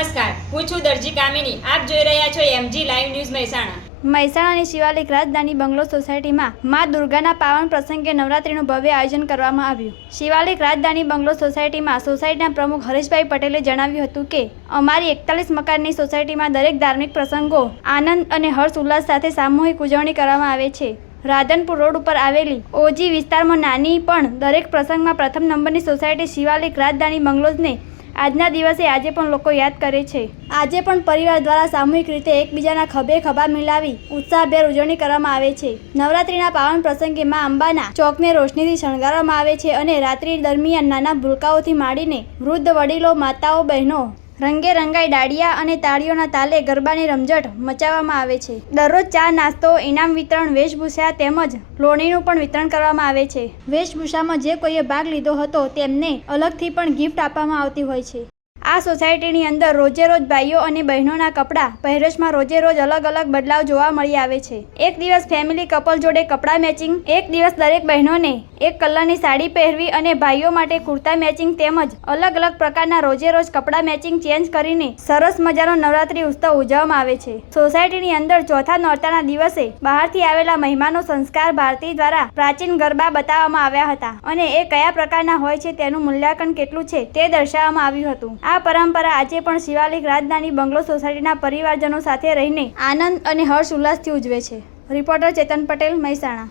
હું છું દરજી કામિની. આપ જોઈ રહ્યા છો એમજી લાઈવ ન્યૂઝ મહેસાણા. મહેસાણાની શિવાલિક રાજધાની બંગલો સોસાયટીમાં મા દુર્ગાના પાવન પ્રસંગે નવરાત્રીનું ભવ્ય આયોજન કરવામાં આવ્યું. શિવાલિક રાજધાની બંગલો સોસાયટીમાં સોસાયટીના પ્રમુખ હરેશભાઈ પટેલે જણાવ્યું હતું કે, અમારી એકતાલીસ મકાનની સોસાયટીમાં દરેક ધાર્મિક પ્રસંગો, આનંદ અને હર્ષ ઉલ્લાસ સાથે સામૂહિક ઉજવણી કરવામાં આવે છે. રાધનપુર રોડ ઉપર આવેલી ઓજી વિસ્તારમાં નાની પણ દરેક પ્રસંગમાં પ્રથમ નંબરની સોસાયટી શિવાલિક રાજધાની બંગલોઝને આજના દિવસે આજે પણ લોકો યાદ કરે છે. આજે પણ પરિવાર દ્વારા સામૂહિક રીતે એકબીજાના ખભે ખભા મિલાવી ઉત્સાહભેર ઉજવણી કરવામાં આવે છે. નવરાત્રીના પાવન પ્રસંગે માં અંબાના ચોકને રોશનીથી શણગારવામાં આવે છે અને રાત્રિ દરમિયાન નાના ભૂલકાઓથી માંડીને વૃદ્ધ વડીલો, માતાઓ, બહેનો રંગે રંગાઈ દાડિયા અને તાળીઓના તાલે ગરબાની રમઝટ મચાવવામાં આવે છે. દરરોજ ચા, નાસ્તો, ઇનામ વિતરણ, વેશભૂષા તેમજ લોણીનું પણ વિતરણ કરવામાં આવે છે. વેશભૂષામાં જે કોઈએ ભાગ લીધો હતો તેમને અલગથી પણ ગિફ્ટ આપવામાં આવતી હોય છે. આ સોસાયટીની અંદર રોજે રોજ ભાઈઓ અને બહેનોના કપડાં, પહેરવેશમાં રોજે રોજ અલગ અલગ બદલાવ જોવા મળી આવે છે. એક દિવસ ફેમિલી કપલ જોડે કપડાં મેચિંગ, એક દિવસ દરેક બહેનોને એક કલરની સાડી પહેરવી અને ભાઈઓ માટે કુર્તા મેચિંગ તેમજ અલગ અલગ પ્રકારના રોજે રોજ કપડાં મેચિંગ ચેન્જ કરીને સરસ મજાનો નવરાત્રી ઉત્સવ ઉજવવામાં આવે છે. સોસાયટીની અંદર ચોથા નોરતાના દિવસે બહારથી આવેલા મહેમાનો સંસ્કાર ભારતી દ્વારા પ્રાચીન ગરબા બતાવવામાં આવ્યા હતા અને એ કયા પ્રકારના હોય છે તેનું મૂલ્યાંકન કેટલું છે તે દર્શાવવામાં આવ્યું હતું. આ પરંપરા આજે પણ શિવાલિક રાજધાની બંગલો સોસાયટીના પરિવારજનો સાથે રહીને આનંદ અને હર્ષ ઉલ્લાસથી ઉજવે છે. રિપોર્ટર ચેતન પટેલ, મહેસાણા.